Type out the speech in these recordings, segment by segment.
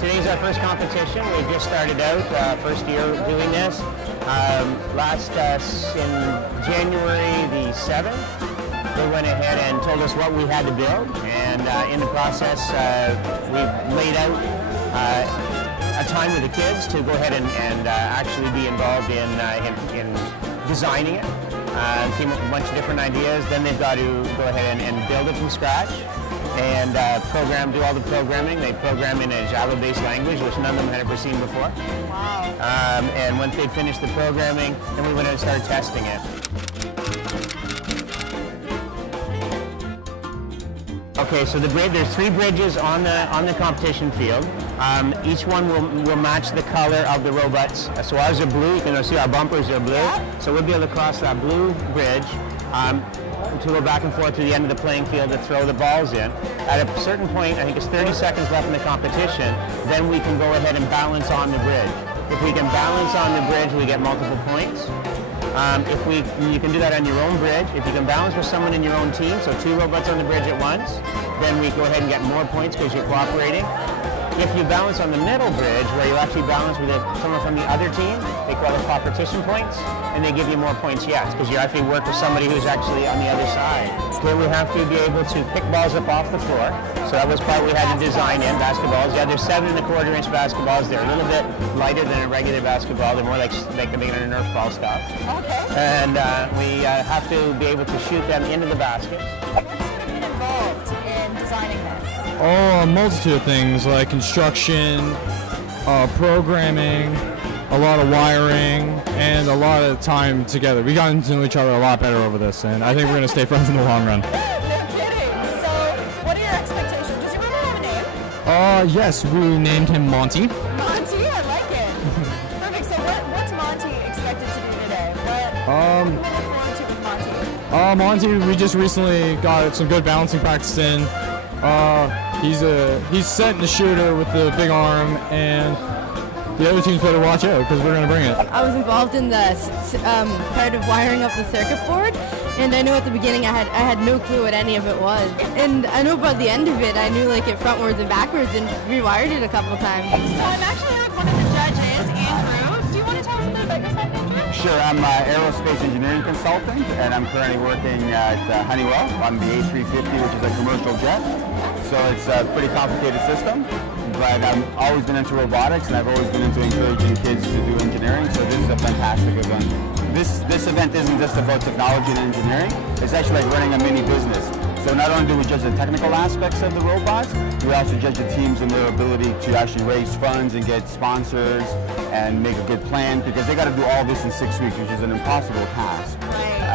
Today's our first competition. We just started out, first year doing this. Last in January the 7th, they went ahead and told us what we had to build, and in the process we've laid out a time with the kids to go ahead and actually be involved in designing it. Came up with a bunch of different ideas. Then they've got to go ahead and build it from scratch and do all the programming. They program in a Java-based language, which none of them had ever seen before. Wow. And once they finished the programming, then we went out and started testing it. Okay, so there's 3 bridges on the competition field. Each one will match the color of the robots. So ours are blue. You can see our bumpers are blue. Yeah. So we'll be able to cross that blue bridge to go back and forth to the end of the playing field to throw the balls in. At a certain point, I think it's 30 seconds left in the competition, then we can go ahead and balance on the bridge. If we can balance on the bridge, we get multiple points. You can do that on your own bridge. If you can balance with someone in your own team, so 2 robots on the bridge at once, then we go ahead and get more points because you're cooperating. If you balance on the middle bridge, where you actually balance with someone from the other team, they call it competition points, and they give you more points yet, because you actually work with somebody who's actually on the other side. Here we have to be able to pick balls up off the floor. So that was part we had to design in, basketballs. Yeah, there's 7¼ inch basketballs. They're a little bit lighter than a regular basketball. They're more like the beginner Nerf ball stuff. Okay. And we have to be able to shoot them into the basket. What's sort of been involved in designing this? Oh, a multitude of things like construction, programming, a lot of wiring, and a lot of time together. We got to know each other a lot better over this, and I think we're going to stay friends in the long run. No kidding. So, what are your expectations? Does your brother have a name? Yes, we named him Monty. Monty, I like it. Perfect. So, what's Monty expected to do today? What can we look forward to with Monty? Monty, we just recently got some good balancing practice in. He's setting the shooter with the big arm, and the other teams better watch out because we're going to bring it. I was involved in the part of wiring up the circuit board, and I knew at the beginning I had no clue what any of it was. And I knew about the end of it. I knew like it frontwards and backwards and rewired it a couple of times. So I'm actually with one of the judges, Andrew. Do you want to tell us a bit about yourself, Andrew? Sure, I'm an aerospace engineering consultant, and I'm currently working at Honeywell on the A350, which is a commercial jet. So it's a pretty complicated system, but I've always been into robotics, and I've always been into encouraging kids to do engineering, so this is a fantastic event. This event isn't just about technology and engineering, it's actually like running a mini business. So not only do we judge the technical aspects of the robots, we also judge the teams and their ability to actually raise funds and get sponsors and make a good plan, because they got to do all this in 6 weeks, which is an impossible task.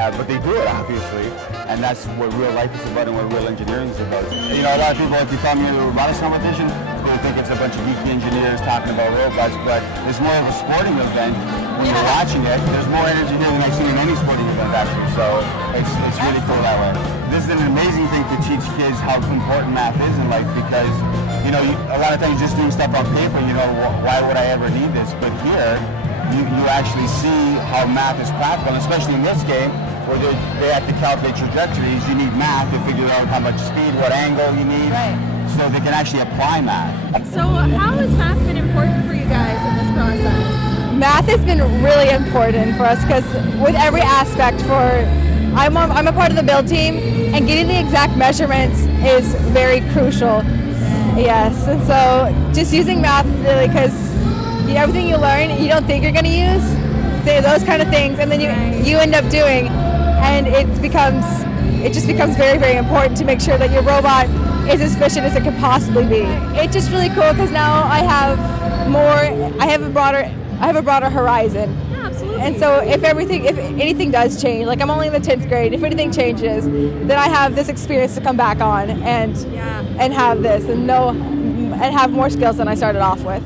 But they do it, obviously, and that's what real life is about and what real engineering is about. You know, a lot of people, if you tell me the robotics competition, they think it's a bunch of geeky engineers talking about robots, but it's more of a sporting event. When you're watching it, there's more energy here than I've seen in any sporting event, actually, so it's really cool that way. This is an amazing thing to teach kids how important math is in life, because, you know, a lot of times just doing stuff on paper, you know, why would I ever need this? But here, you actually see how math is practical, and especially in this game, where they have to calculate trajectories. You need math to figure out how much speed, what angle you need, so they can actually apply math. So how has math been important for you guys in this process? Math has been really important for us because with every aspect I'm a part of the build team, and getting the exact measurements is very crucial. Yes, and so just using math really, because everything you learn you don't think you're going to use, those kind of things, and then you end up doing, and it just becomes very, very important to make sure that your robot is as efficient as it could possibly be. It's just really cool because now I have a broader horizon. Yeah, absolutely. And so if anything does change, like I'm only in the 10th grade, if anything changes, then I have this experience to come back on and have this and have more skills than I started off with.